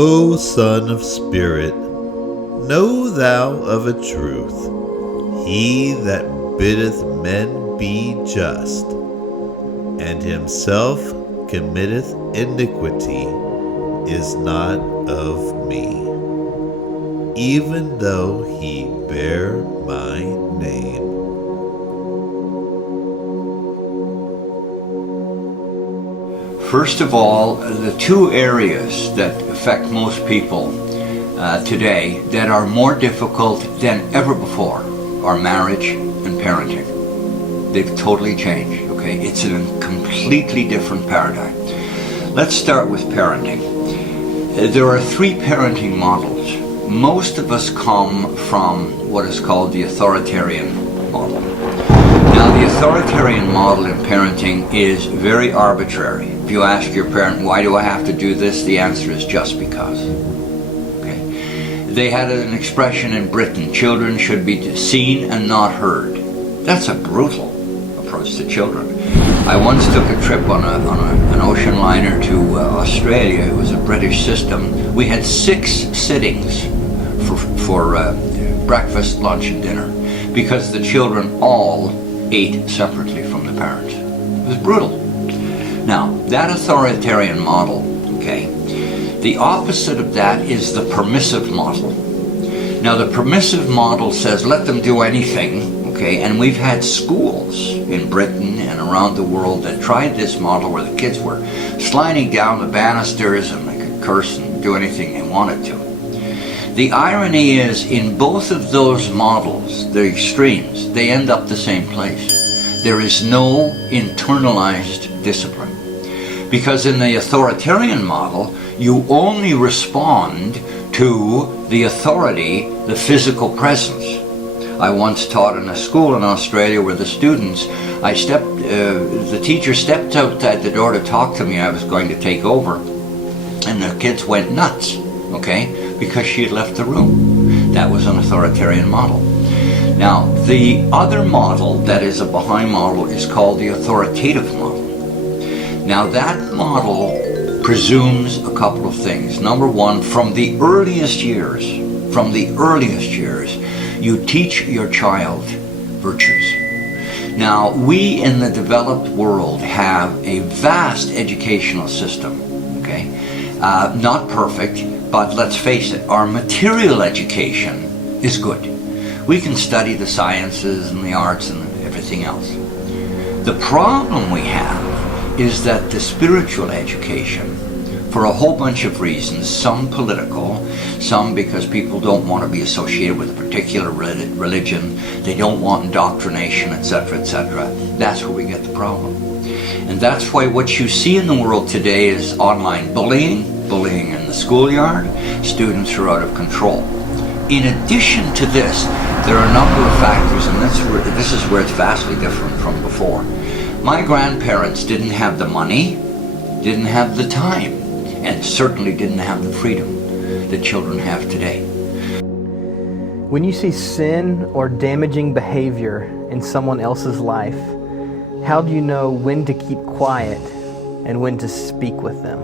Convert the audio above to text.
O son of spirit, know thou of a truth, he that biddeth men be just, and himself committeth iniquity, is not of me, even though he bear my name. First of all, the two areas that affect most people today that are more difficult than ever before are marriage and parenting. They've totally changed, okay? It's a completely different paradigm. Let's start with parenting. There are three parenting models. Most of us come from what is called the authoritarian model. Now, the authoritarian model in parenting is very arbitrary. If you ask your parent, why do I have to do this? The answer is just because. Okay? They had an expression in Britain, children should be seen and not heard. That's a brutal approach to children. I once took a trip on an ocean liner to Australia. It was a British system. We had 6 sittings for breakfast, lunch, and dinner because the children all ate separately from the parents. It was brutal. Now, that authoritarian model, okay, the opposite of that is the permissive model. Now, the permissive model says let them do anything, okay, and we've had schools in Britain and around the world that tried this model where the kids were sliding down the banisters and they could curse and do anything they wanted to. The irony is, in both of those models, the extremes, they end up the same place. There is no internalized discipline. Because in the authoritarian model, you only respond to the authority, the physical presence. I once taught in a school in Australia where the students, the teacher stepped outside the door to talk to me. I was going to take over, and the kids went nuts, okay? Because she had left the room. That was an authoritarian model. Now, the other model that is a Baha'i model is called the authoritative model. Now, that model presumes a couple of things. Number one, from the earliest years, you teach your child virtues. Now, we in the developed world have a vast educational system, okay? Not perfect, but let's face it, our material education is good. We can study the sciences and the arts and everything else. The problem we have is that the spiritual education, for a whole bunch of reasons, some political, some because people don't want to be associated with a particular religion, they don't want indoctrination, etc., etc. That's where we get the problem. And that's why what you see in the world today is online bullying in the schoolyard, students are out of control. In addition to this, there are a number of factors, and this is where it's vastly different from before. My grandparents didn't have the money, didn't have the time, and certainly didn't have the freedom that children have today. When you see sin or damaging behavior in someone else's life, how do you know when to keep quiet and when to speak with them?